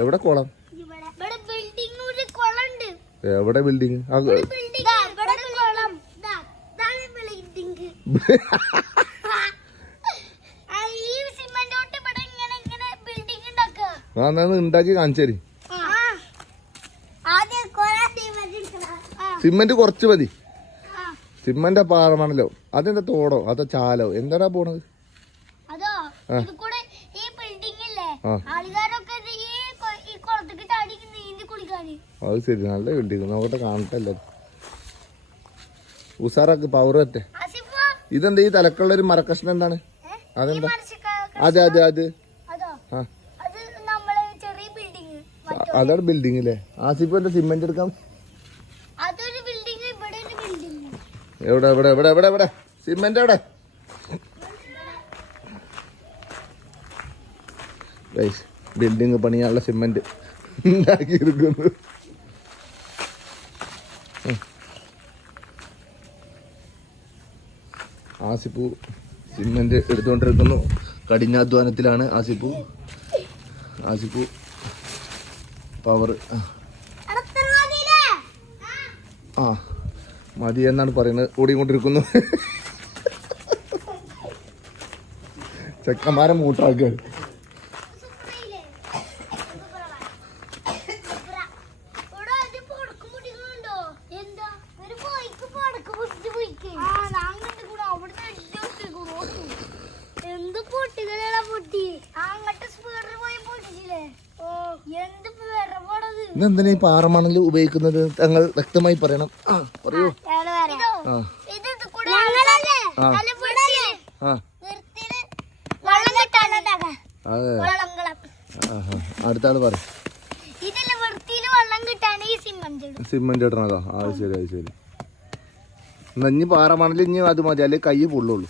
എവിടെ കുളം? എവിടെ ബിൽഡിങ്? ഉണ്ടാക്കി കാണിച്ചേരി. സിമെന്റ് കുറച്ച് മതി. സിമെന്റ് പാറമാണല്ലോ. അതെന്താ തോടോ അതോ ചാലോ എന്താ പോണത്? അത് ശരി, നല്ല ബിൽഡിങ്. നോക്കട്ടെ, കാണട്ടല്ലോ. ഉസാറാക്ക് പവർ പറ്റേ. ഇതെന്താ ഈ തലക്കുള്ളൊരു മരക്കഷ്ണം എന്താണ്? അതെന്താ? അതെ അതെ അത് അതാണ് ബിൽഡിംഗ് അല്ലേ? ആസിഫ് എന്താ സിമെന്റ് എടുക്കാം? എവിടെ എവിടെ എവിടെ എവിടെ എവിടെ സിമെന്റ് എവിടെ? ബിൽഡിംഗ് പണിയാനുള്ള സിമെന്റ് ഉണ്ടാക്കിയിരിക്കുന്നു. ആസിഫു സിമെന്റ് എടുത്തുകൊണ്ടിരിക്കുന്നു. കഠിനാധ്വാനത്തിലാണ് ആസിഫു. പവർ മതി എന്നാണ് പറയുന്നത്. ഓടിക്കൊണ്ടിരിക്കുന്നു. ചെക്കന്മാരെ മൂട്ടാക്കുക. ഇതെന്തിനാ ഈ പാറമണൽ ഉപയോഗിക്കുന്നത്? തങ്ങൾ വ്യക്തമായി പറയണം. പറയൂ. അടുത്ത ആള് പറ. സിമെന്റ് ഇടണതോ? അത് ശരി, അത് ശരി. ഇനി പാറമണൽ ഇനി അത് മതി, അല്ലെ കൈ പൊള്ളുള്ളൂ.